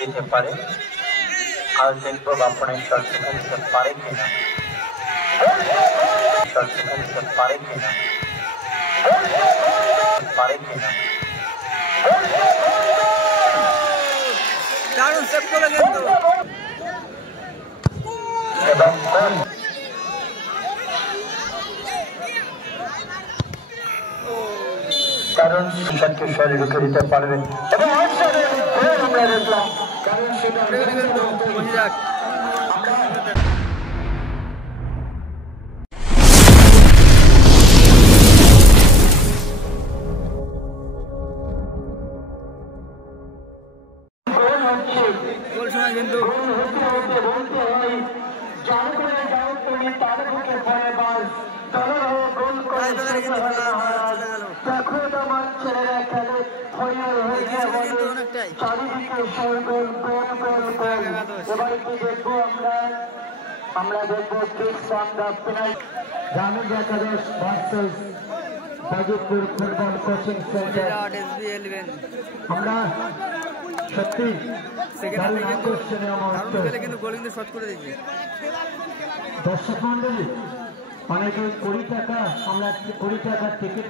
দিতে পারে। আর দেখবো বাপনের শট থেকে দিতে পারে কিনা, শট থেকে দিতে পারে কিনা, পারে কিনা। দারুণ সেভ করে কিন্তু এবং গোল। কারণ শটকে শরীর রুখে দিতে পারবে এবং আমরা দেখলাম কারণ সেটা গোল সময় কিন্তু আমরা দেখবো গ্রামীণ একাদশ versus Bajitpur football coaching centre. আমরা সত্যি দর্শক মন্ডলী অনেকে 20 টাকা, আমরা 20 টাকার টিকিট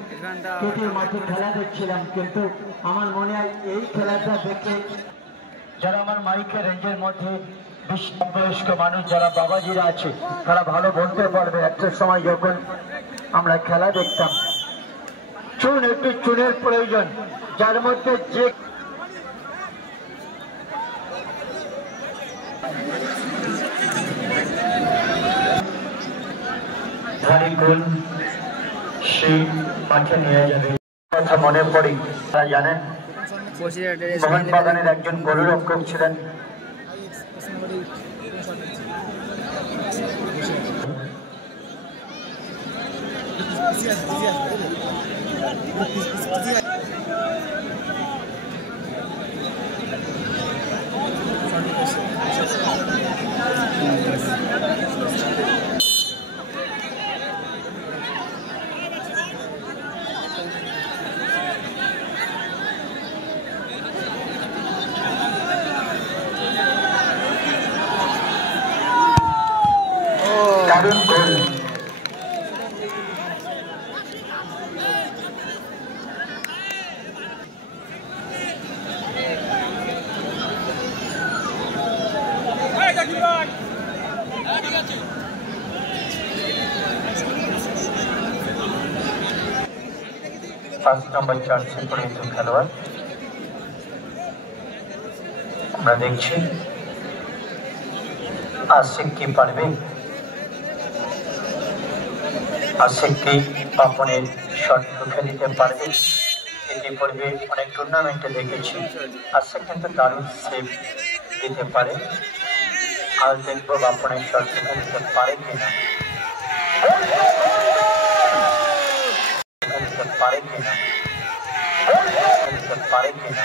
কেটে মাঠে খেলা দেখছিলাম, কিন্তু আমার মনে হয় এই খেলাটা দেখে যারা আমার মাইকের রেঞ্জের মধ্যে বয়স্ক মানুষ যারা বাবাজিরা আছে তারা ভালো বলতে পারবে। একটা সময় যখন আমরা খেলা দেখতাম চুন, একটু চুনের প্রয়োজন, যার মধ্যে যে সেই মাঠে নিয়ে যাবে কথা মনে পড়ে। তারা জানেন মোহনবাগানের একজন গোলরক্ষক ছিলেন দারুণ গোল। ফার্স্ট নাম্বার চার্জে পরিচিত খেলোয়াড় আমরা দেখছি আশিক কি পারবে, আশিক কি বাপনের শট রুখে দিতে পারবে। এটি পড়বে অনেক টুর্নামেন্টে দেখেছি আশিক কিন্তু দারুণ সেভ দিতে পারে। আর দেখবো বাপনের শট রুখে দিতে পারে কিনা, পারে কিনা, পারে কিনা,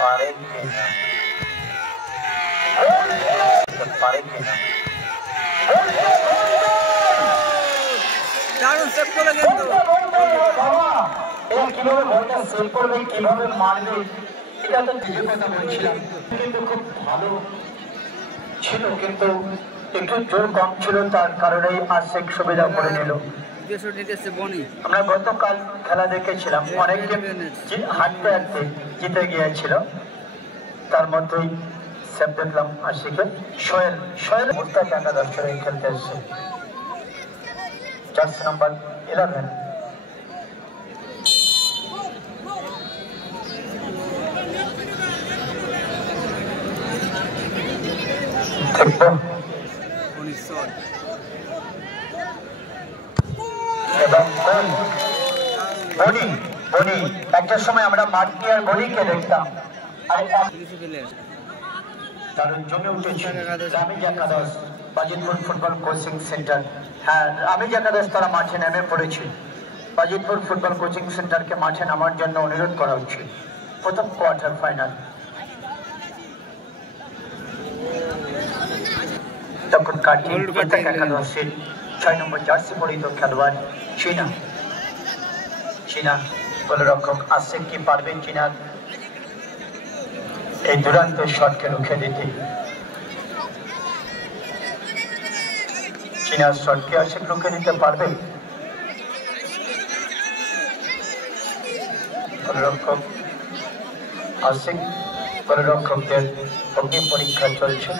পারে কিনা, পারে কিনা। দারুণ সেভ করে কিন্তু কিভাবে বলটা সেভ করবে, কিভাবে মারবে, এটা তো নিজের কথা বলছিলাম। কিন্তু খুব ভালো ছিল, কিন্তু একটু জোর কম ছিল, তার কারণেই আশিক সুবিধা করে নিল। আমরা গতকাল খেলা দেখেছিলাম, অনেক গেম হাঁটতে হাঁটতে জিতে গিয়েছিল, তার মধ্যেই সেভ দেখলাম আশিকের। সোহেল মুস্তাক একাদশ ছেড়ে খেলতে এসেছে, জার্সি নাম্বার 11। এবং বনি একটা সময় আমরা মাটি আর বনিকে দেখতাম, দারুণ জমে উঠেছে রামিজ একাদশ বাজিতপুর ফুটবল কোচিং সেন্টার। হ্যাঁ, রামিজ একাদশ তারা মাঠে নেমে পড়েছে। বাজিতপুর ফুটবল কোচিং সেন্টারকে মাঠে নামার জন্য অনুরোধ করা উচিত। প্রথম কোয়ার্টার ফাইনাল তখন কাটিয়ে একাদশের 6 নম্বর জার্সি পরিহিত খেলোয়াড় চীনা গোলরক্ষক আশিক কি পারবেন চীনার এই দুরান্ত শটকে রুখে দিতে। চীনার শটকে আশিক রুখে দিতে পারবে? গোলরক্ষক আশিক, গোলরক্ষকদের অগ্নি পরীক্ষা চলছে।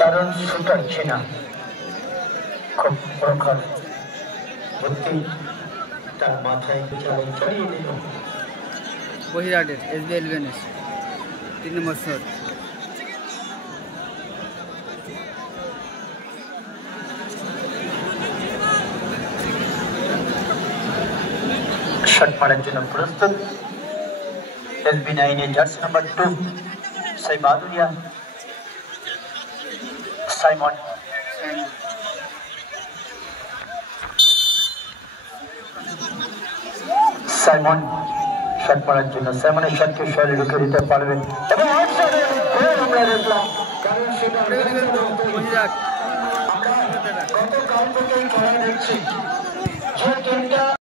কারণ শুটার চীনা খুব প্রখর বুদ্ধি তার মাথায় চড়িয়ে দিল। বহিরাটের SBI ইলেভেনের 3 নম্বর শট। শট মারার জন্য প্রস্তুত SB9 এর জার্সি নাম্বার 2 সাইমাদুরিয়া সাইমন। সাইমন শট মারার জন্য, সাইমনের শটকে শরীরে রুখে দিতে পারবেন এবং আমরা দেখলাম। কারণ সেটা বহিরাট আমরা গতকাল থেকেই খেলা দেখছি যে টিমটা